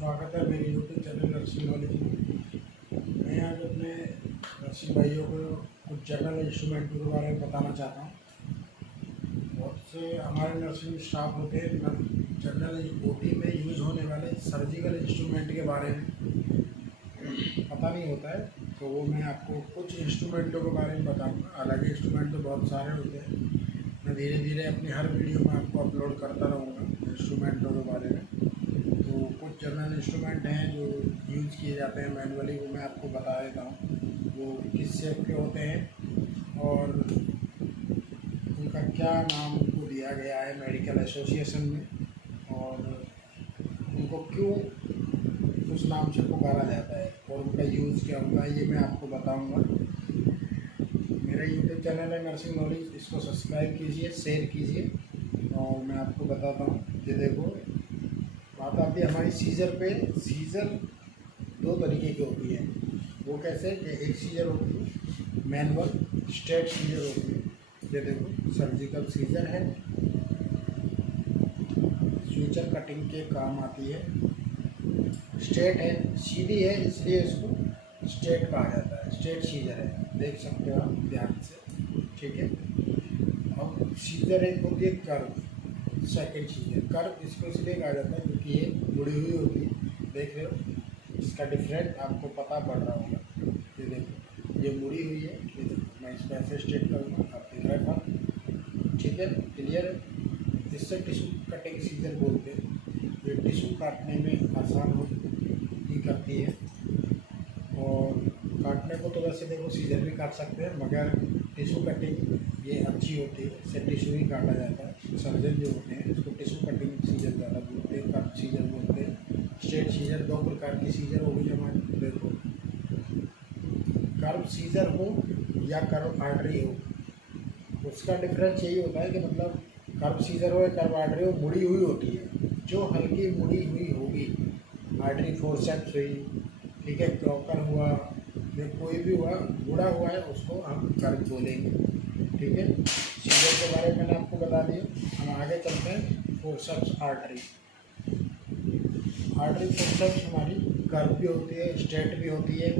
स्वागत है मेरे यूट्यूब चैनल नर्सिंग नॉलेज में। मैं आज अपने नर्सिंग भाइयों को कुछ जनरल इंस्ट्रूमेंटों के बारे में बताना चाहता हूँ। बहुत से हमारे नर्सिंग स्टाफ होते हैं जनरल ओटी में यूज़ होने वाले सर्जिकल इंस्ट्रूमेंट के बारे में पता नहीं होता है, तो वो मैं आपको कुछ इंस्ट्रूमेंटों के बारे में बताऊँगा। हालांकि इंस्ट्रूमेंट तो बहुत सारे होते हैं, मैं धीरे धीरे अपनी हर वीडियो में आपको अपलोड करता रहूँगा इंस्ट्रूमेंटों के बारे में। तो कुछ जनरल इंस्ट्रूमेंट हैं जो यूज़ किए जाते हैं मैनुअली, वो मैं आपको बता देता हूँ वो किस शेप के होते हैं और उनका क्या नाम उनको दिया गया है मेडिकल एसोसिएशन में, और उनको क्यों उस नाम से पुकारा जाता है और उनका यूज़ क्या होता है, ये मैं आपको बताऊँगा। मेरा यूट्यूब चैनल है नर्सिंग नॉलेज, इसको सब्सक्राइब कीजिए, शेयर कीजिए। और मैं आपको बताता हूँ, ये देखो बात आती है हमारी सीजर पे। सीजर दो तरीके की होती है। वो कैसे कि एक सीजर होती है मैनुअल, स्ट्रेट सीजर होती है। ये देखो सर्जिकल सीजर है, फ्यूचर कटिंग के काम आती है। स्ट्रेट है, सीधी है, इसलिए इसको स्ट्रेट कहा जाता है। स्ट्रेट सीजर है, देख सकते हो आप ध्यान से, ठीक है। अब सीजर एक होती है कर्व, सेकेंड सीजर। कर्व इसको इसलिए कहा जाता है क्योंकि ये मुड़ी हुई होती है, देख रहे हो, इसका डिफरेंट आपको पता पड़ रहा होगा। ये देखो ये मुड़ी हुई है, ये देखो मैं इसको ऐसे स्ट्रेट करूँगा, आप देख रहे हैं, ठीक है, क्लियर है। इससे टिश्यू कटिंग सीजर बोलते हैं। ये टिश्यू काटने में आसान होती करती है, और काटने को तो वैसे देखो सीजर भी काट सकते हैं, मगर टिश्यू कटिंग ये अच्छी होती है, इससे टिश्यू ही काटा जाता है। सर्जन जो होते हैं इसको टिश्यू कटिंग सीजर ज़्यादा बोलते हैं, कर्व सीजर बोलते हैं। स्ट्रेट सीजर दो प्रकार की सीजर होगी हमारी, देखो कर्व सीजर हो या कर्व आर्टरी हो, उसका डिफरेंस यही होता है कि मतलब कर्व सीजर हो या कर्व आर्टरी हो, मुड़ी हुई होती है। जो हल्की मुड़ी हुई होगी, आर्टरी फोर्सेप्स हुई, ठीक है, क्रॉकर हुआ या कोई भी हुआ मुड़ा हुआ है, उसको हम कर्व बोलेंगे, ठीक है। सीजर के बारे में मैंने आपको बता दिया। हम आगे चलते हैं। फोर्सेप्स आर्टरी, आर्टरी फोर्सेप्स हमारी कर्व भी होती है, स्ट्रेट भी होती है,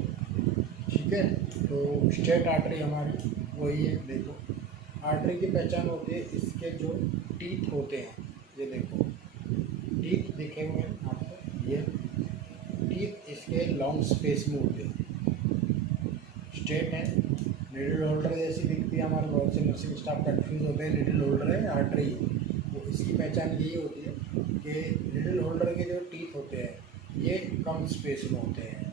ठीक है। तो स्ट्रेट आर्टरी हमारी वही है। देखो आर्टरी की पहचान होती है इसके जो टीथ होते हैं, ये देखो टीथ दिखे हुए हैं आपको, ये टीथ इसके लॉन्ग स्पेस में होते हैं। स्ट्रेट है, निडल होल्डर जैसी दिखती है। हमारे बहुत से नर्सिंग स्टाफ कन्फ्यूज होते हैं निडल होल्डर है आर्टरी, तो इसकी पहचान यही होती है कि निडल होल्डर के जो टीथ होते हैं ये कम स्पेस में होते हैं,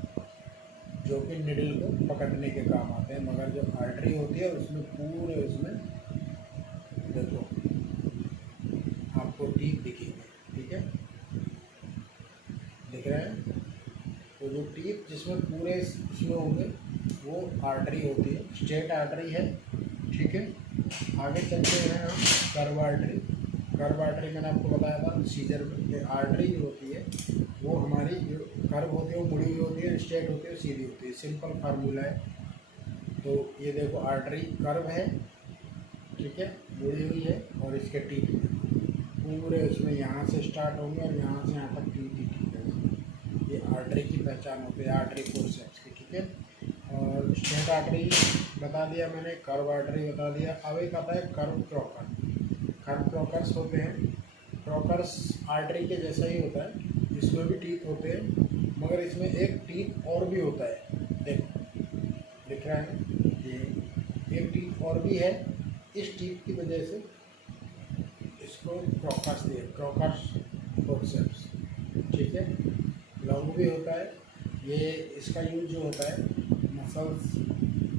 जो कि निडल को पकड़ने के काम आते हैं। मगर जो आर्टरी होती है उसमें पूरे उसमें देखो आपको टीथ दिखेंगे, ठीक है, दिख रहा है। तो जो टीथ जिसमें पूरे उसमें होंगे वो आर्टरी होती है, स्ट्रेट आर्टरी है, ठीक है। आगे चलते हैं हम कर्व आर्टरी। कर्व आर्टरी मैंने आपको बताया था सीजर में, ये आर्टरी जो होती है वो हमारी जो कर्व होती है वो मुड़ी हुई होती है, स्ट्रेट होती है, सीधी होती है। सिंपल फार्मूला है। तो ये देखो आर्टरी कर्व है, ठीक है, मुड़ी हुई है, और इसके टीथ पूरे उसमें यहाँ से स्टार्ट होंगे और यहाँ से यहाँ तक टीथ ही टीथ है। ये आर्टरी की पहचान होती है, आर्टरी फोर्सेप्स की, ठीक है। और स्ट्रेट आर्टरी बता दिया मैंने, कर्व आर्टरी बता दिया। अब एक आता है कर्व क्रॉकर। कर्व क्रॉकर्स होते हैं, क्रॉकर्स आर्टरी के जैसा ही होता है, इसमें भी टीथ होते हैं, मगर इसमें एक टीथ और भी होता है, देखो दिख रहा है, ये एक टीथ और भी है। इस टीथ की वजह से इसको क्रॉकर्स दिए, क्रॉकर्स फोर्सेप्स, ठीक है। लॉन्ग भी होता है ये, इसका यूज जो होता है मसल्स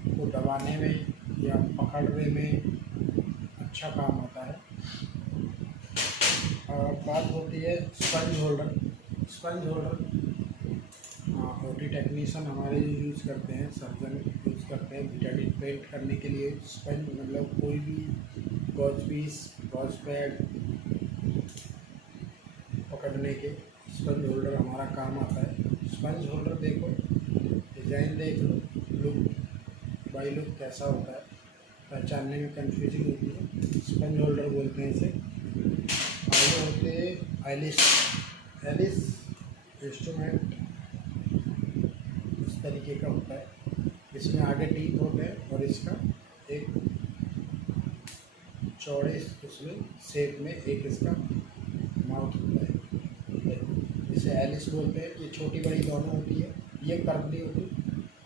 को दबाने में या पकड़ने में अच्छा काम आता है। और बात होती है sponge holder. Sponge holder OT technician हमारे यूज़ करते हैं, सर्जन यूज़ करते हैं बिटाडिन पेंट करने के लिए। स्पंज मतलब कोई भी गॉज पीस, गॉज पैड पकड़ने के स्पंज होल्डर हमारा काम आता है। स्पंज होल्डर देखो, डिज़ाइन देख लो, लुक बाई लुक कैसा होता है, पहचानने में कन्फ्यूजिंग होती है। स्पंज होल्डर बोलते हैं इसे। आगे होते हैं एलिस। एलिस इंस्ट्रूमेंट इस तरीके का होता है, इसमें आगे टीथ होते हैं और इसका एक चौड़े उसमें शेप में एक इसका माउथ होता है, जिसे एलिस बोलते हैं। ये छोटी बड़ी दोनों होती है, ये कर्व नहीं होती,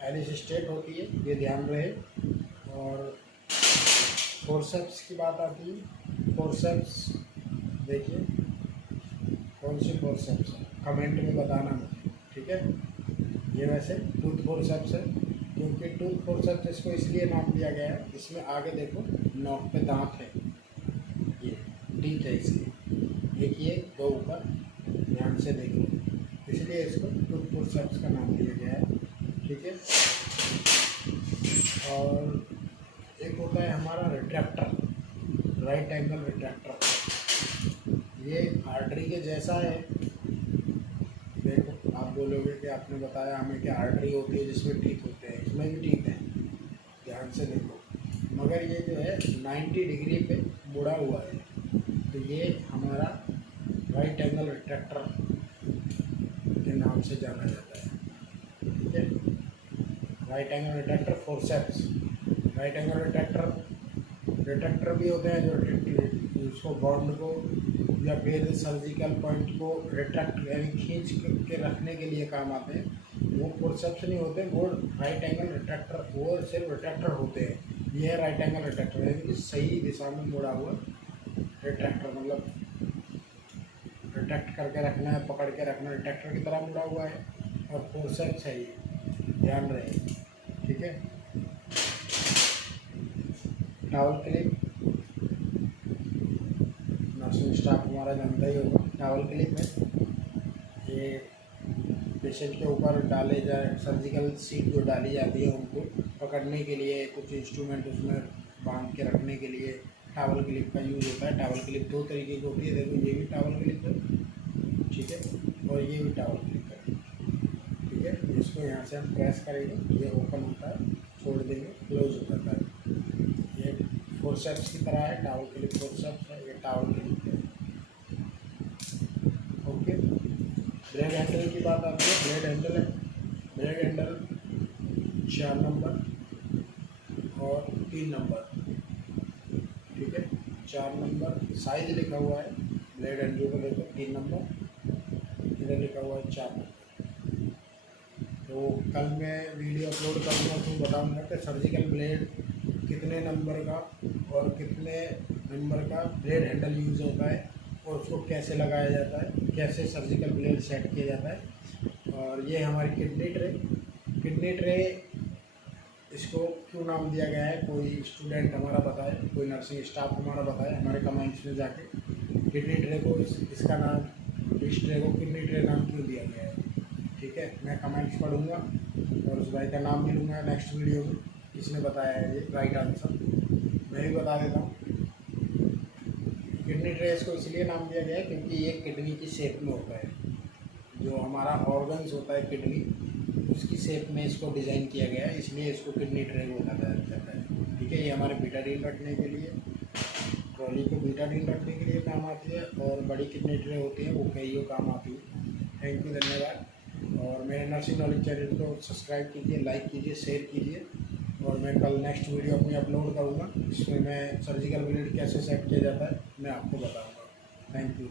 एलिस स्ट्रेट होती है, ये ध्यान रहे। और फोरसेप्स की बात आती है, फोरसेप्स देखिए कौन सी फोरसेप्स है, कमेंट में बताना मुझे, ठीक है। ये वैसे टूथ फोरसेप्स है, क्योंकि टूथ फोरसेप्स इसको इसलिए नाम दिया गया है, इसमें आगे देखो नोक पे दांत है, ये टीथ है इसकी, एक ये दो ऊपर, ध्यान से देखो, इसलिए इसको टूथ फोरसेप्स का नाम दिया गया है, ठीक है। और एक होता है हमारा रिट्रैक्टर, राइट एंगल रिट्रैक्टर, ये आर्टरी के जैसा है। देखो आप बोलोगे कि आपने बताया हमें कि आर्टरी होती है जिसमें टीथ होते हैं, इसमें भी टीथ हैं, ध्यान से देखो, मगर ये जो है 90 डिग्री पे मुड़ा हुआ है, तो ये हमारा राइट एंगल रिट्रैक्टर के नाम से जाना जाता है, ठीक है। Right angle retractor forceps, right angle retractor भी होते हैं जो उसको बॉन्ड को या फिर सर्जिकल पॉइंट को रिट्रैक्ट यानी खींच के रखने के लिए काम आते हैं। वो फोरसेप्स नहीं होते, वो राइट एंगल रिट्रैक्टर, वो सिर्फ रिट्रैक्टर होते हैं। ये है राइट एंगल रिट्रैक्टर, यानी कि सही दिशा में मुड़ा हुआ रिट्रैक्टर, मतलब रिट्रैक्ट करके रखना है, पकड़ के रखना, रिट्रैक्टर की तरह मुड़ा हुआ है। और फोरसेप्स है ये, ध्यान रहे, ठीक है। टावल क्लिप, नर्सिंग स्टाफ हमारा जानता ही होगा, टावल क्लिप है, ये पेशेंट के ऊपर डाले जाए, सर्जिकल सीट जो डाली जाती है उनको पकड़ने के लिए, कुछ इंस्ट्रूमेंट उसमें बांध के रखने के लिए टावल क्लिप का यूज़ होता है। टावल क्लिप दो तरीके की होती है, देखो ये भी टावल क्लिप है, ठीक है, और ये भी टावल क्लिप है, ठीक है। इसको यहाँ से हम प्रेस करेंगे, ये ओपन होता है, छोड़ देंगे, क्लोज हो जाता है। ये फोरसेप्स की तरह है, टावल क्लिप फोरसेप्स है, ये टावल क्लिप है, ओके। ब्लेड हैंडल की बात आती है, ब्लेड हैंडल है, ब्लेड हैंडल 4 नंबर और 3 नंबर, ठीक है। 4 नंबर साइज लिखा हुआ है, ब्लेड हैंडल को देखो 3 नंबर, इधर लिखा हुआ है 4 नंबर। तो कल मैं वीडियो अपलोड करूँगा तो बताऊँगा कि सर्जिकल ब्लेड कितने नंबर का और कितने नंबर का ब्लेड हैंडल यूज़ होता है, और उसको कैसे लगाया जाता है, कैसे सर्जिकल ब्लेड सेट किया जाता है। और ये हमारी किडनी ट्रे इसको क्यों नाम दिया गया है, कोई स्टूडेंट हमारा बताए, कोई नर्सिंग स्टाफ हमारा बताए हमारे कमेंट्स में जाके, किडनी ट्रे को इसका नाम, इस ट्रे को किडनी ट्रे नाम क्यों दिया गया है, ठीक है। मैं कमेंट्स पढ़ूँगा और उस भाई का नाम भी लूँगा नेक्स्ट वीडियो में, किसने बताया है ये राइट आंसर, मैं भी बता देता हूँ। किडनी ट्रे इसको इसलिए नाम दिया गया है क्योंकि ये किडनी की शेप में होता है, जो हमारा ऑर्गन्स होता है किडनी, उसकी शेप में इसको डिज़ाइन किया गया है, इसलिए इसको किडनी ट्रे बोला जाता है, ठीक है। ये हमारे बीटाडीन रखने के लिए, ट्रॉली को बीटाडीन रखने के लिए काम आती है, और बड़ी किडनी ट्रे होती है वो कईयों काम आती है। थैंक यू, धन्यवाद। और मेरे नर्सिंग नॉलेज चैनल को सब्सक्राइब कीजिए, लाइक कीजिए, शेयर कीजिए, और मैं कल नेक्स्ट वीडियो अपनी अपलोड करूँगा, इसमें मैं सर्जिकल ब्लेड कैसे सेट किया जाता है मैं आपको बताऊँगा। Thank you.